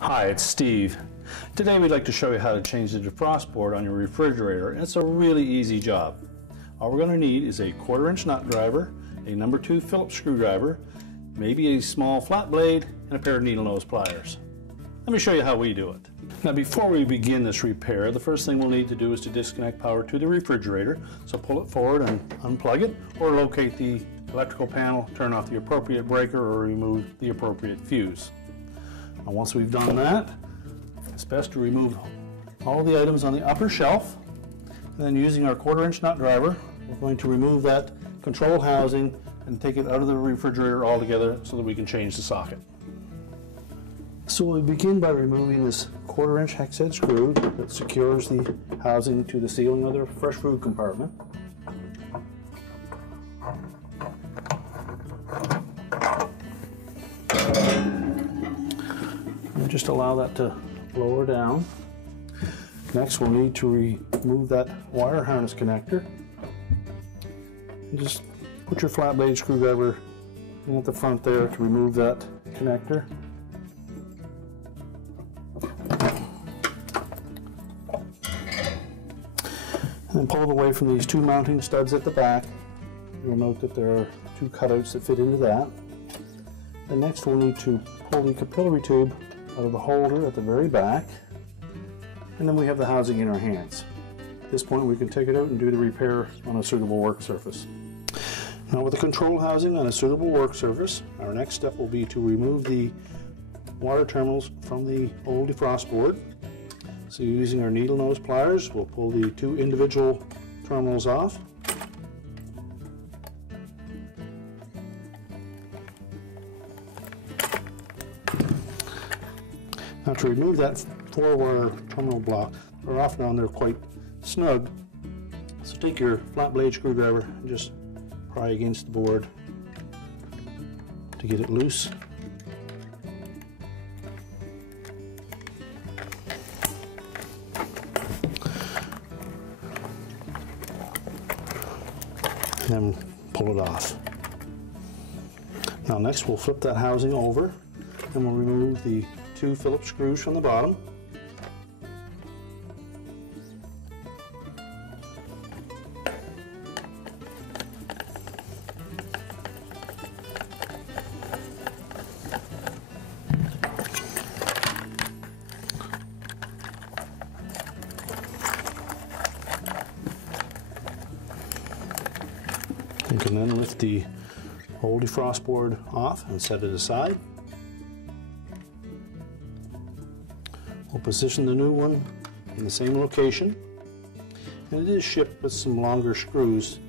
Hi, it's Steve. Today we'd like to show you how to change the defrost board on your refrigerator, and it's a really easy job. All we're going to need is a 1/4" nut driver, a number 2 Phillips screwdriver, maybe a small flat blade, and a pair of needle nose pliers. Let me show you how we do it. Now before we begin this repair, the first thing we'll need to do is to disconnect power to the refrigerator. So pull it forward and unplug it, or locate the electrical panel, turn off the appropriate breaker, or remove the appropriate fuse. Now once we've done that, it's best to remove all the items on the upper shelf, and then using our 1/4" nut driver, we're going to remove that control housing and take it out of the refrigerator altogether so that we can change the socket. So we begin by removing this 1/4" hex head screw that secures the housing to the ceiling of the fresh food compartment. And just allow that to lower down. Next we'll need to remove that wire harness connector. And just put your flat blade screwdriver in at the front there to remove that connector. And pull it away from these 2 mounting studs at the back. You'll note that there are 2 cutouts that fit into that. And next we'll need to pull the capillary tube out of the holder at the very back. And then we have the housing in our hands. At this point we can take it out and do the repair on a suitable work surface. Now with the control housing on a suitable work surface, our next step will be to remove the wire terminals from the old defrost board. So using our needle nose pliers, we'll pull the 2 individual terminals off. Now to remove that 4-wire terminal block, they're often on there quite snug. So take your flat blade screwdriver and just pry against the board to get it loose. And then pull it off. Now next we'll flip that housing over and we'll remove the 2 Phillips screws from the bottom. You can then lift the old defrost board off and set it aside. We'll position the new one in the same location. And it is shipped with some longer screws,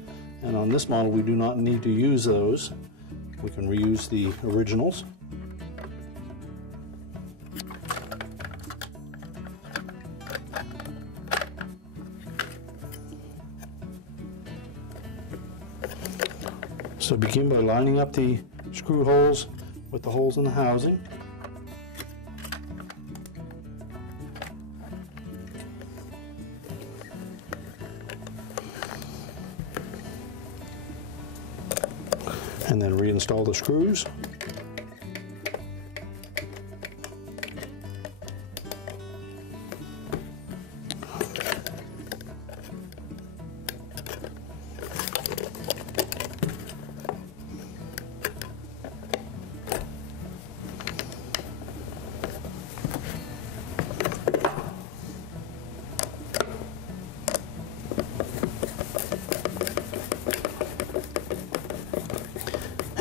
and on this model we do not need to use those. We can reuse the originals. So begin by lining up the screw holes with the holes in the housing. And then reinstall the screws.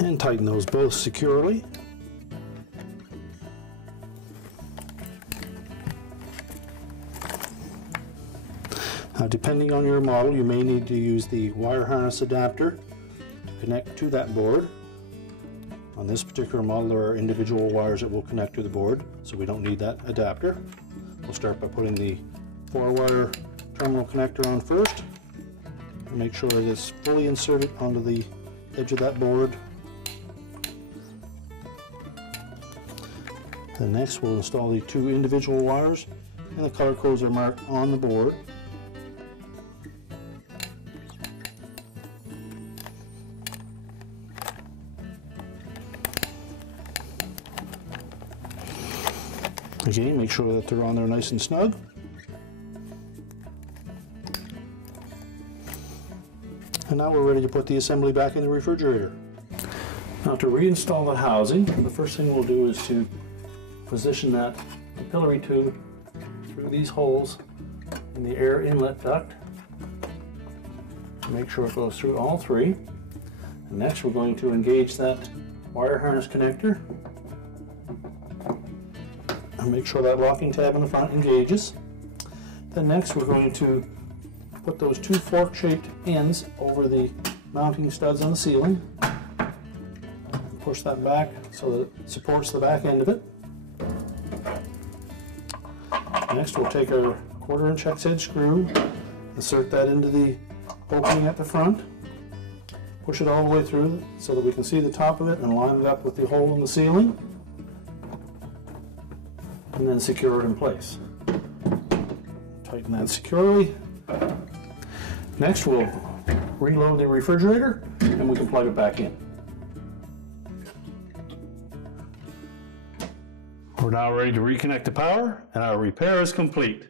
And tighten those both securely. Now depending on your model, you may need to use the wire harness adapter to connect to that board. On this particular model there are individual wires that will connect to the board, so we don't need that adapter. We'll start by putting the 4-wire terminal connector on first. Make sure it is fully inserted onto the edge of that board. Then next we'll install the 2 individual wires, and the color codes are marked on the board. Again, make sure that they're on there nice and snug. And now we're ready to put the assembly back in the refrigerator. Now to reinstall the housing, the first thing we'll do is to position that capillary tube through these holes in the air inlet duct. Make sure it goes through all three. And next we're going to engage that wire harness connector. And make sure that locking tab in the front engages. Then next we're going to put those two fork-shaped ends over the mounting studs on the ceiling. Push that back so that it supports the back end of it. Next we'll take our 1/4" hex head screw, insert that into the opening at the front, push it all the way through so that we can see the top of it and line it up with the hole in the ceiling, and then secure it in place. Tighten that securely. Next we'll reload the refrigerator and we can plug it back in. We're now ready to reconnect the power and our repair is complete.